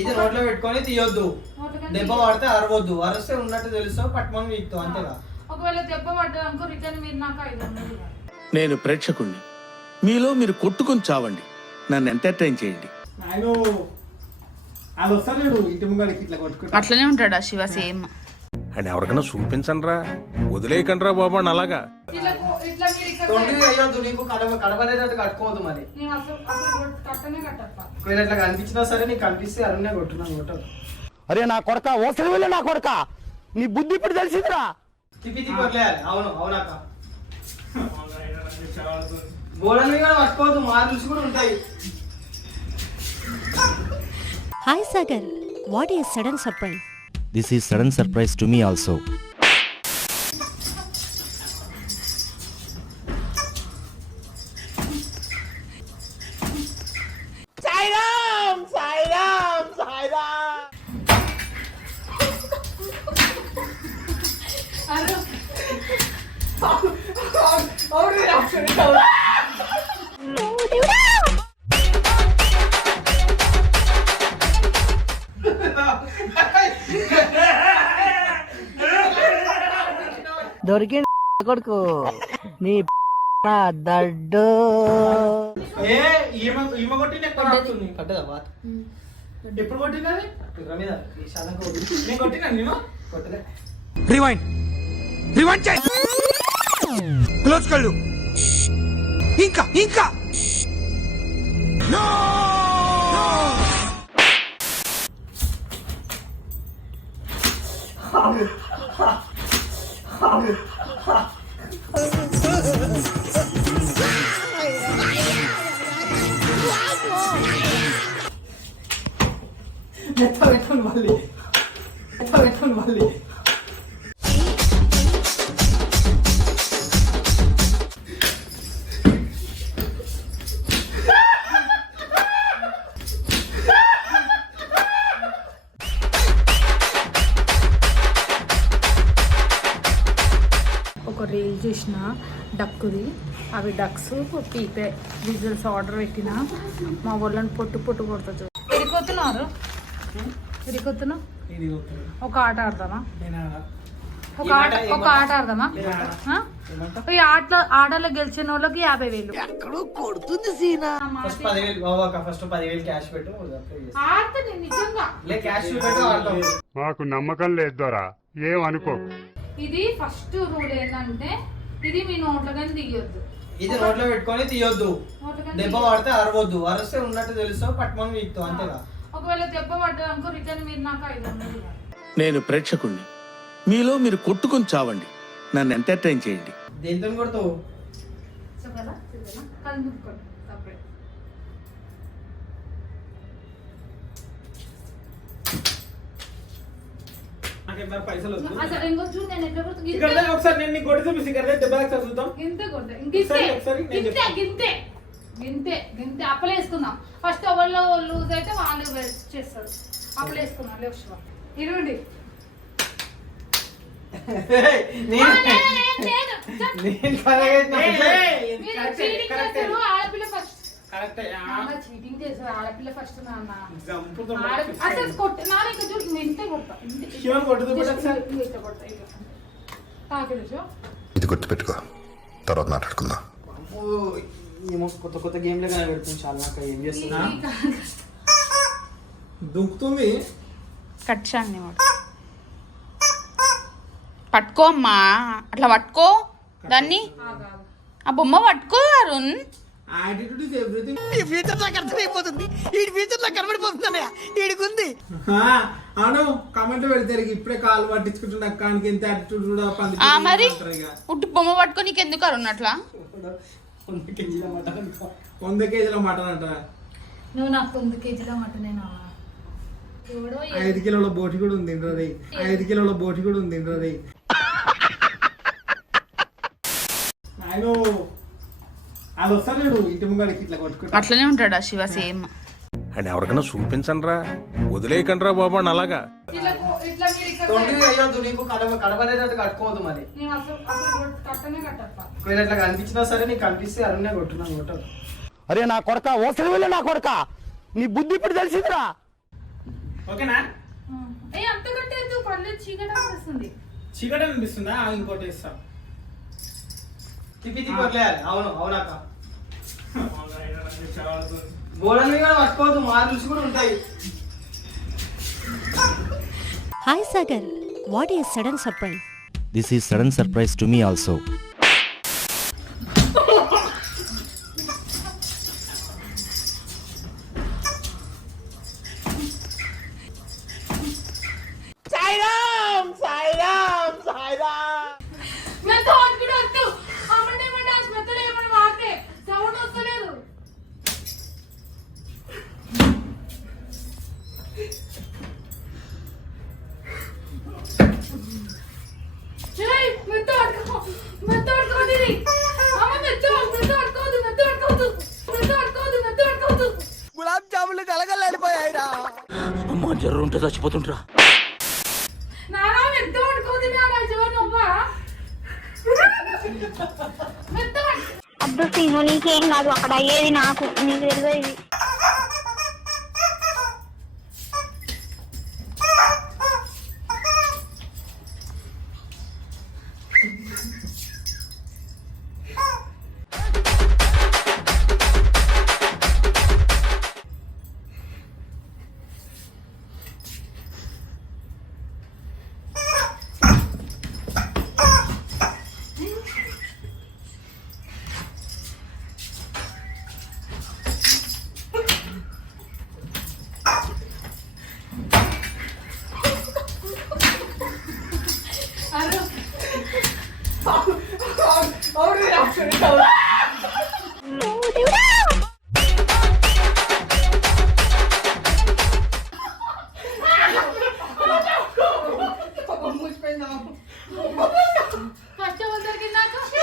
ఇది రోడ్లో పెట్టుకొని తీయొద్దు. దెబ్బ పడితే అరవద్దు, అరిస్తే ఉన్నట్టు తెలుసు పట్టుమని వీక్తో అంతేగా. ఒకవేళ దెబ్బ పడ్డానుకో రిటర్న్ మీరు నాకు 500. నేను ప్రేక్షకుణ్ణి, మీలో మీరు కొట్టుకొని చావండి, నన్ను ఎంటర్టైన్ చేయండి. అట్లనే ఉంటాడా శివ సేమ్ అని ఎవరికైనా చూపించండి రా, వదిలేయకండి రా బాబు అని అలాగా. నీకు కడబడేటట్టు కట్టుకోవద్దు మరి. ఒకవేళ ఇట్లా కనిపించినా సరే నీకు కనిపిస్తే అరుణ్నే కొట్టున్నాను కొట్టదు. అరే నా కొడక ఓసరి వెళ్ళి నా కొడక నీ బుద్ధి ఇప్పుడు తెలిసిందిరా. తిప్పి తిప్పి వదిలేయాలి. అవును అవునాక గోడల మీద పట్టుకోవద్దు, మార్పులు కూడా ఉంటాయి. Hi Sagar, what is sudden surprise? This is sudden surprise to me also. Sairam, Sairam, Sairam. దొరికింది కొడుకు నీ దడ్డు. ఈమె కొట్టిన పడ్డదా వాత ఎప్పుడు కొట్టినది మీద నేను కొట్టినా నేను కొట్టలే. రివైండ్ రివైండ్ చేయి, క్లోజ్ కళ్ళు, ఇంకా ఇంకా. పెట్టండి మళ్ళీ పెట్టండి మళ్ళీ. ఒక రీల్ చూసిన డక్కుది, అవి డక్స్ పీకే విజిల్స్ ఆర్డర్ పెట్టిన మా వాళ్ళని పొట్టు పొట్టు కొడుతుంది. ఎరికొత్తున్నారు ఎరికొత్తున్నా ఒక ఆట ఆడదామా? ఒక ఆట ఆడదామా? ఈ ఆటలో గెలిచిన వాళ్ళకి 50,000. ఎక్కడో కొడుతుంది సీనా. ఫస్ట్ 10,000 క్యాష్ పెట్టు. ఆడతా నిజంగా క్యాష్ పెట్టు ఆడతాం. మాకు నమ్మకం లేదు దొరా, ఏమనుకో. ఇది ఫస్ట్ రూల్ ఏంటంటే ఇది మీ నోట్ల కానీ తీయొద్దు. ఇది రోడ్లో పెట్టుకొని తీయొద్దు. దెబ్బ పడితే అరవద్దు, అరిస్తే ఉన్నట్టు తెలుసు పట్టుమని వీక్తో అంతేగా. ఒకవేళ దెబ్బ పడ్డానుకో రిటర్న్ మీరు నాకు 500. నేను ప్రేక్షకుణ్ణి, మీలో మీరు కొట్టుకొని చావండి, నన్ను ఎంటర్టైన్ చేయండి. దేంతో కొడతావు? చెప్పాలా కళ్ళు ముట్టుకోండి సపరేట్. పైసలు అసలు ఇంకొచ్చు నేను ఎట్లా కొడుతుంది ఒకసారి నేను నీకు కొట్టి చూపిస్తే దెబ్బ చూద్దాం. గింతే కొడతా గింతే గింతే గింతే గింతే అప్పలు వేసుకుందాం. ఫస్ట్ ఎవరిలో లూజ్ అయితే వాళ్ళు చేస్తారు. అప్పలు వేసుకుందాం. లేవు ఇరుండి ఆడపిల్ల ఫస్ట్ చీటింగ్ చేశారు. ఆడపిల్ల ఫస్ట్ నాన్న అసలు కొట్టు నాన్న ఇంకా చూసి ఇంతే కొడతా. ఇది గుర్తుపెట్టుకో, తర్వాత మాట్లాడుకుందాం. కొత్త కొత్త గేమ్లే కానీ పెడుతుంది చాలా. నాకు ఏం చేస్తున్నా దుక్కుతుంది. కట్చాన్ని పట్టుకో అమ్మా, అట్లా పట్టుకో దాన్ని. ఆ బొమ్మ పట్టుకో అరుణ్. Attitude is everything. ఈ ఫ్యూచర్ నాకు అర్థమైపోతుంది, ఈ ఫ్యూచర్ నాకు కనబడిపోతుంది. ఈడికుంది. అవును కామెంట్ పెడతారు ఇప్పుడే కాలు పట్టించుకుంటున్నా అక్కానికి ఎంత యాటిట్యూడ్ కూడా. మరి ఉట్టి బొమ్మ పట్టుకో నీకు ఎందుకు అరుణ్ అట్లా? 100 కేజీల మటన్ అంట. నువ్వు నాకు 100 కేజీల మటనేనా? 5 కిలోల బోటి కూడా ఉంది. 5 కిలోల బోటి కూడా ఉంది. ఆయన అది వస్తాడు ఇంటి ముంగడికి ఇట్లా కొట్టుకుంటా. అట్లనే ఉంటాడా శివ సేమ్ అని ఎవరికైనా చూపించండి రా, వదిలేయకండి రా బాబు అని అలాగా. నీకు కడబడేటట్టు కట్టుకోవద్దు మరి. ఒకవేళ ఇట్లా కనిపించినా సరే నీకు కనిపిస్తే అరుణ్నే కొట్టున్నాను కొట్టదు. అరే నా కొడక ఓసరి వెళ్ళి నా కొడక నీ బుద్ధి ఇప్పుడు తెలిసిందిరా. ఓకేనా? ఏ అంత కట్టేది పళ్ళు చీకటి అనిపిస్తుంది. చీకటి అనిపిస్తుందా? ఇంకోటి ఇస్తా. తిప్పి తిప్పి వదిలేయాలి. అవును అవునాక గోడల మీద పట్టుకోవద్దు, మార్బుల్స్ కూడా ఉంటాయి. Hi Sagar, what is sudden surprise? This is sudden surprise to me also. మెత్త కూడా వద్దు. అమ్మనే మెత్తలు ఏమన్నా వాడితే సౌండ్ వస్తలేదు. మెత్త పట్టుకోదు. అమ్మ మెత్త పట్టుకోదు. గులాబ్ జాములు కలగలేడిపోయాయిరా. అమ్మ జర్రు ఉంటే చచ్చిపోతుంటరా. నానా మెత్త పట్టుకోదు. నానా జోనవ్వా అబ్బా సీను నీకేం కాదు, అక్కడ అయ్యేది నాకు, నీకు తెలియదు.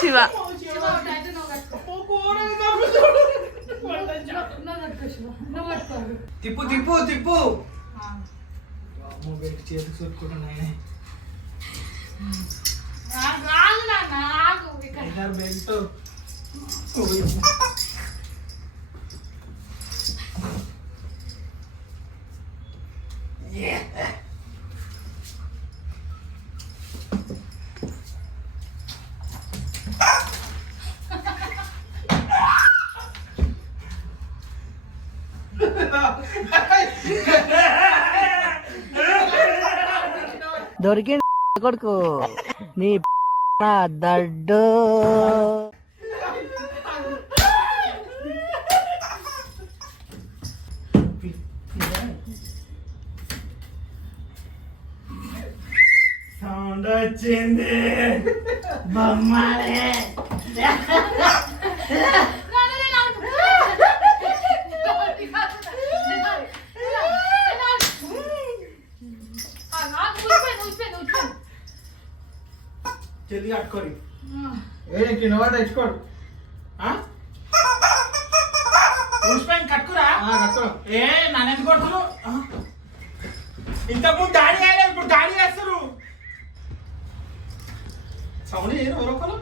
శివ తిప్పు తిప్పు తిప్పు. చేతికి చుట్టుకుంటున్నాయి. బెల్ట్ దొరికింది కొడుకు నీ దడ్డు. సౌండ్ వచ్చింది. బొమ్మలే జల్దీ కట్టుకోరు. ఏంటి నువ్వు తెచ్చుకోడు. పుష్పని కట్టుకురా. ఏ నన్ను ఎందుకు కొడుతున్నారు? ఇంతకుముందు డాడీ వేయలేదు, ఇప్పుడు డాడీ వేస్తారు. సౌండ్ చేయరు ఎవరొకరు.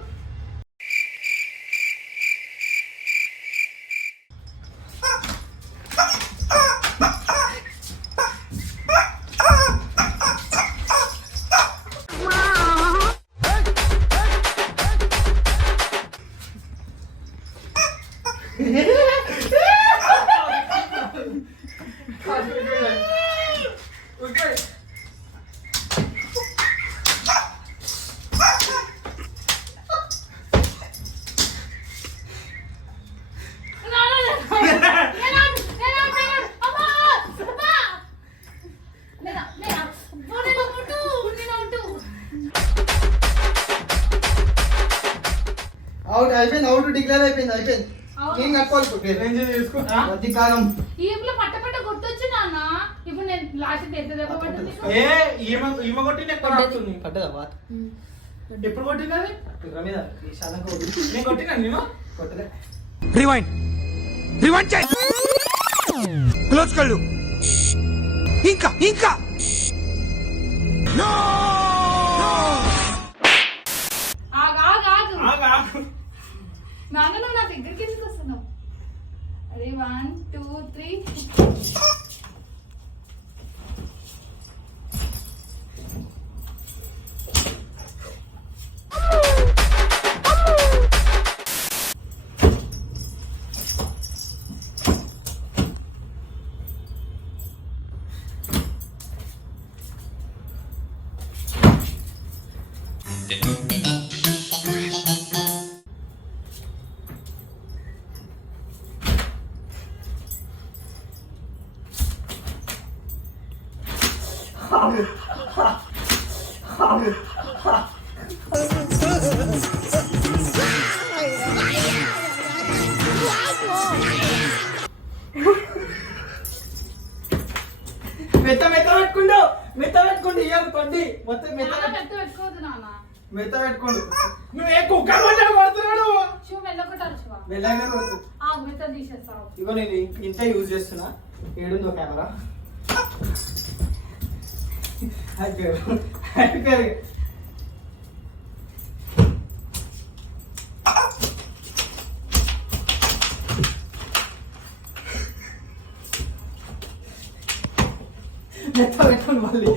అవుట్ అయిపోయింది. అవుట్ డిక్లేర్ అయిపోయింది. నేను కట్టుకోవాలి కాలం. ఈమెలో పట్ట కొట్టొచ్చు నాన్న. ఇప్పుడు నేను లాస్ట్ ఈమె కొట్టిన పడ్డదా వాత? ఎప్పుడు కొట్టినది? మీద నేను కొట్టినా. నేను కొట్టలే. రివైండ్ రివైండ్ చేయి. క్లోజ్ కళ్ళు. ఇంకా ఇంకా నాన్న నువ్వు నా దగ్గరికి ఎందుకు వస్తున్నావు? అరే 1 2 3 మెత్త పెట్టుకుంటూ ఇయ్యాలి కొద్ది మొత్తం పెట్టుకోవద్దు నాన్న. మెత్త పెట్టుకోండు. నువ్వు కుక్కర్ కొడుతున్నాడు. శివ వెళ్ళగొట్టాలి శివ. మెల్లగా కొట్టు. ఆ మెత్త తీసేస్తావు. ఇగో నేను ఇంత యూజ్ చేస్తున్నా. ఏడుందో కెమెరా. మెత్త పెట్టుకోండి మళ్ళీ.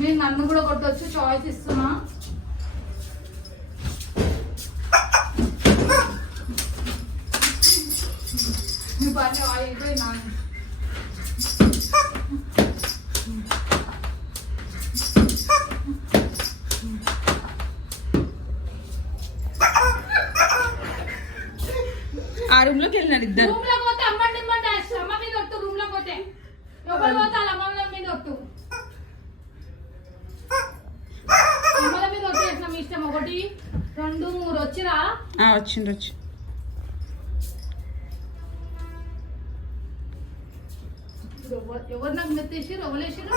నేను నన్ను కూడా కొట్టొచ్చు, చాయిస్ ఇస్తున్నా. పని అయిపోయినా ఆ రూమ్ లోకి వెళ్ళినారు ఇద్దరు. రూమ్ లో పోతే అమ్మండి అమ్మ మీద ఒట్టు. రూమ్ లో పోతే ఎవరు పోతే వాళ్ళ అమ్మల మీద ఒట్టు. అమ్మల మీద ఒట్టు వేసిన మీ ఇష్టం. 1 2 3 వచ్చిరా? వచ్చిండ్రు. ఎవరు నాకు మెత్తేసారు? ఎవరేసారు?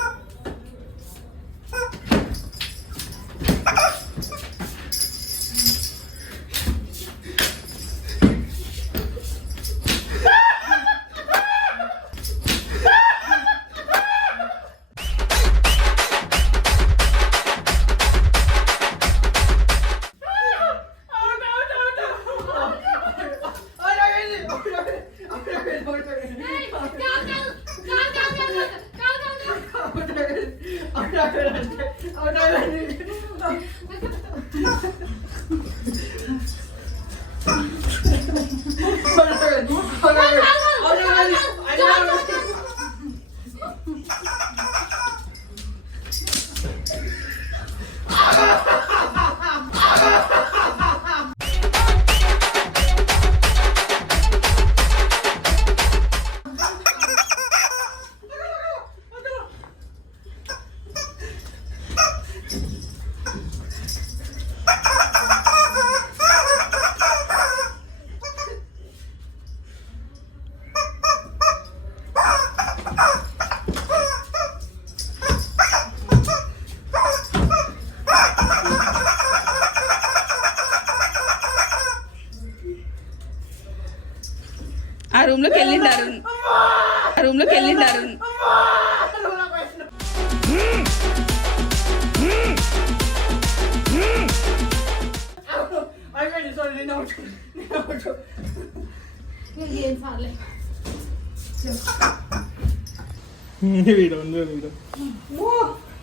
ఆ రూమ్ లోకి వెళ్ళిండారు. వీడు